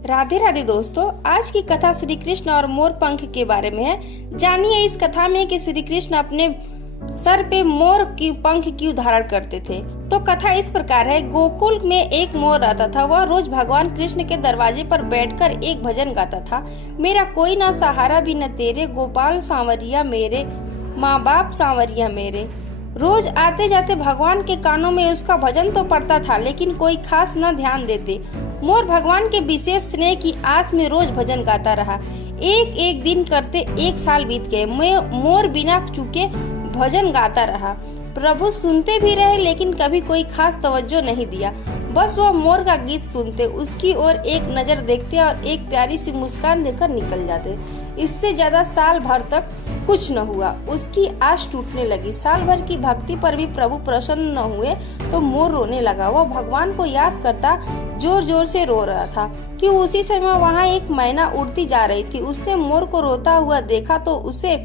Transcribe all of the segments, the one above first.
राधे राधे दोस्तों, आज की कथा श्री कृष्ण और मोर पंख के बारे में है। जानिए इस कथा में कि श्री कृष्ण अपने सर पे मोर की पंख क्यों धारण करते थे। तो कथा इस प्रकार है। गोकुल में एक मोर रहता था। वह रोज भगवान कृष्ण के दरवाजे पर बैठकर एक भजन गाता था। मेरा कोई ना सहारा भी न तेरे, गोपाल सांवरिया मेरे, माँ बाप सांवरिया मेरे। रोज आते जाते भगवान के कानों में उसका भजन तो पड़ता था, लेकिन कोई खास न ध्यान देते। मोर भगवान के विशेष स्नेह की आस में रोज भजन गाता रहा। एक एक दिन करते 1 साल बीत गए। मोर बिना चूके भजन गाता रहा। प्रभु सुनते भी रहे, लेकिन कभी कोई खास तवज्जो नहीं दिया। बस वह मोर का गीत सुनते, उसकी ओर एक नजर देखते और एक प्यारी सी मुस्कान देकर निकल जाते। इससे ज्यादा साल भर तक कुछ न हुआ। उसकी आस टूटने लगी। साल भर की भक्ति पर भी प्रभु प्रसन्न न हुए तो मोर रोने लगा। वह भगवान को याद करता जोर जोर से रो रहा था कि उसी समय वहाँ एक मैना उड़ती जा रही थी। उसने मोर को रोता हुआ देखा तो उसे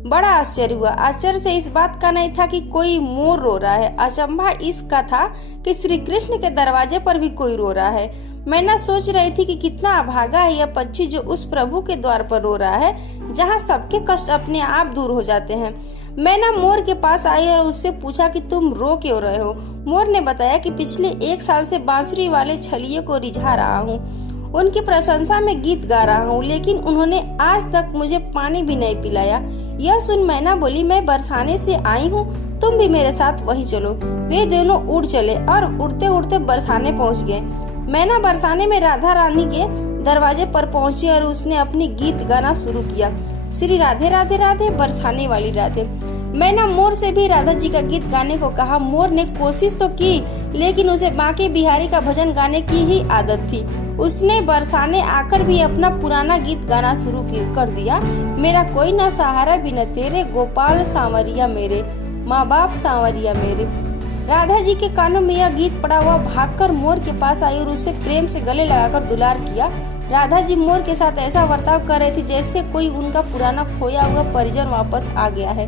बड़ा आश्चर्य हुआ। आश्चर्य से इस बात का नहीं था कि कोई मोर रो रहा है, अचंभा इसका था कि श्री कृष्ण के दरवाजे पर भी कोई रो रहा है। मैना सोच रही थी कि कितना अभागा है यह पक्षी जो उस प्रभु के द्वार पर रो रहा है, जहाँ सबके कष्ट अपने आप दूर हो जाते हैं। मैना मोर के पास आई और उससे पूछा कि तुम रो क्यों रहे हो। मोर ने बताया कि पिछले 1 साल से बांसुरी वाले छलिए को रिझा रहा हूँ, उनकी प्रशंसा में गीत गा रहा हूँ, लेकिन उन्होंने आज तक मुझे पानी भी नहीं पिलाया। यह सुन मैना बोली, मैं बरसाने से आई हूँ, तुम भी मेरे साथ वहीं चलो। वे दोनों उड़ चले और उड़ते उड़ते बरसाने पहुँच गए। मैना बरसाने में राधा रानी के दरवाजे पर पहुंची और उसने अपनी गीत गाना शुरू किया। श्री राधे राधे राधे, बरसाने वाली राधे। मैना मोर से भी राधा जी का गीत गाने को कहा। मोर ने कोशिश तो की, लेकिन उसे बांके बिहारी का भजन गाने की ही आदत थी। उसने बरसाने आकर भी अपना पुराना गीत गाना शुरू कर दिया। मेरा कोई ना सहारा भी न तेरे, गोपाल सांवरिया मेरे, माँ बाप सांवरिया मेरे। राधा जी के कानों में यह गीत पड़ा। हुआ भागकर मोर के पास आई और उसे प्रेम से गले लगाकर दुलार किया। राधा जी मोर के साथ ऐसा बर्ताव कर रही थी जैसे कोई उनका पुराना खोया हुआ परिजन वापस आ गया है।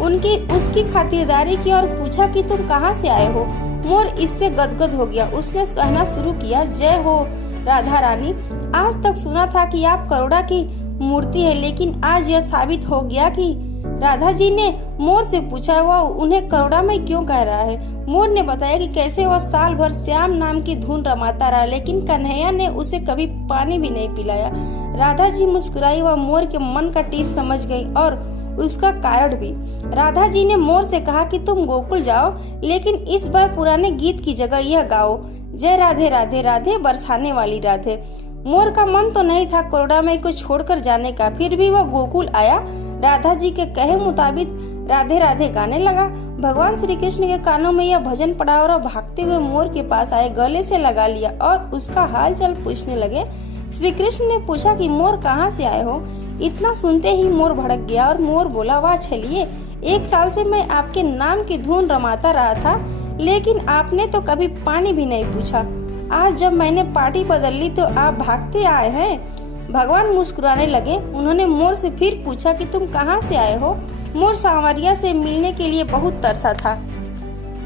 उसकी खातिरदारी की और पूछा कि तुम कहाँ से आए हो। मोर इससे गदगद हो गया। उसने कहना शुरू किया, जय हो राधा रानी। आज तक सुना था कि आप करुणा की मूर्ति है, लेकिन आज यह साबित हो गया कि राधा जी ने मोर से पूछा वह उन्हें करुणामय क्यों कह रहा है। मोर ने बताया कि कैसे वह साल भर श्याम नाम की धुन रमाता रहा, लेकिन कन्हैया ने उसे कभी पानी भी नहीं पिलाया। राधा जी मुस्कुराई। वह मोर के मन का टीस समझ गई और उसका कारण भी। राधा जी ने मोर से कहा कि तुम गोकुल जाओ, लेकिन इस बार पुराने गीत की जगह यह गाओ, जय राधे राधे राधे, बरसाने वाली राधे। मोर का मन तो नहीं था करुणामय को छोड़कर जाने का, फिर भी वह गोकुल आया। राधा जी के कहे मुताबिक राधे राधे गाने लगा। भगवान श्री कृष्ण के कानों में यह भजन पड़ा और भागते हुए मोर के पास आए, गले से लगा लिया और उसका हाल चाल पूछने लगे। श्री कृष्ण ने पूछा कि मोर कहाँ से आए हो। इतना सुनते ही मोर भड़क गया और मोर बोला, वाह छलिए, 1 साल से मैं आपके नाम की धुन रमाता रहा था, लेकिन आपने तो कभी पानी भी नहीं पूछा। आज जब मैंने पार्टी बदल ली तो आप भागते आए हैं। भगवान मुस्कुराने लगे। उन्होंने मोर से फिर पूछा कि तुम कहाँ से आए हो। मोर सांवरिया से मिलने के लिए बहुत तरसा था।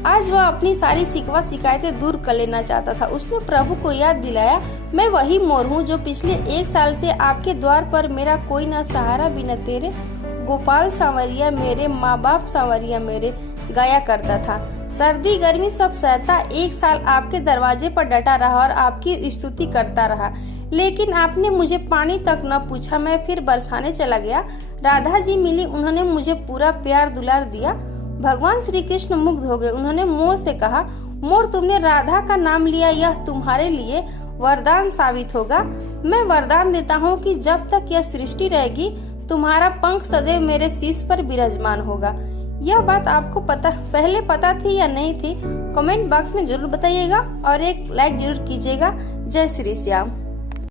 आज वह अपनी सारी शिकवा शिकायतें दूर कर लेना चाहता था। उसने प्रभु को याद दिलाया, मैं वही मोर हूँ जो पिछले 1 साल से आपके द्वार पर मेरा कोई ना सहारा भी न तेरे, गोपाल सांवरिया मेरे, माँ बाप सांवरिया मेरे गाया करता था। सर्दी गर्मी सब सहता 1 साल आपके दरवाजे पर डटा रहा और आपकी स्तुति करता रहा, लेकिन आपने मुझे पानी तक न पूछा। मैं फिर बरसाने चला गया। राधा जी मिली, उन्होंने मुझे पूरा प्यार दुलार दिया। भगवान श्री कृष्ण मुग्ध हो गए। उन्होंने मोर से कहा, मोर तुमने राधा का नाम लिया, यह तुम्हारे लिए वरदान साबित होगा। मैं वरदान देता हूँ कि जब तक यह सृष्टि रहेगी तुम्हारा पंख सदैव मेरे शीश पर विराजमान होगा। यह बात आपको पहले पता थी या नहीं थी? कमेंट बॉक्स में जरूर बताइएगा और एक लाइक जरूर कीजिएगा। जय श्री श्याम।